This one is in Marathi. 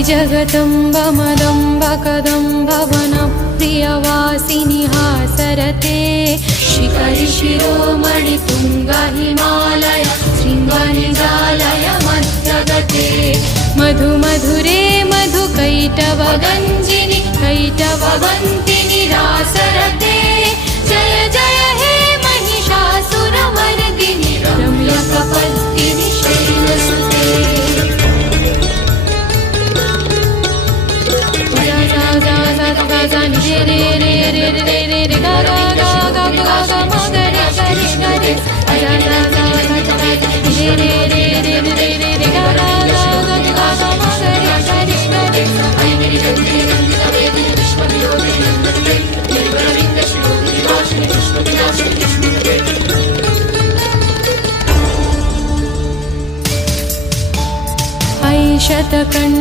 जगदम्ब मदम्ब कदम्ब वनप्रियवासिनि हासरते शिखरि शिरोमणि तुङ्ग हिमालय शृङ्गनिजालय मध्यगते मधु मधुरे मधु कैटवगञ्जिनि कैटववन्तिनि रासरते जय जय हे महिषासुरमर्दिनि रम्यकपर्दिनि शैलसुते शतकण्ठ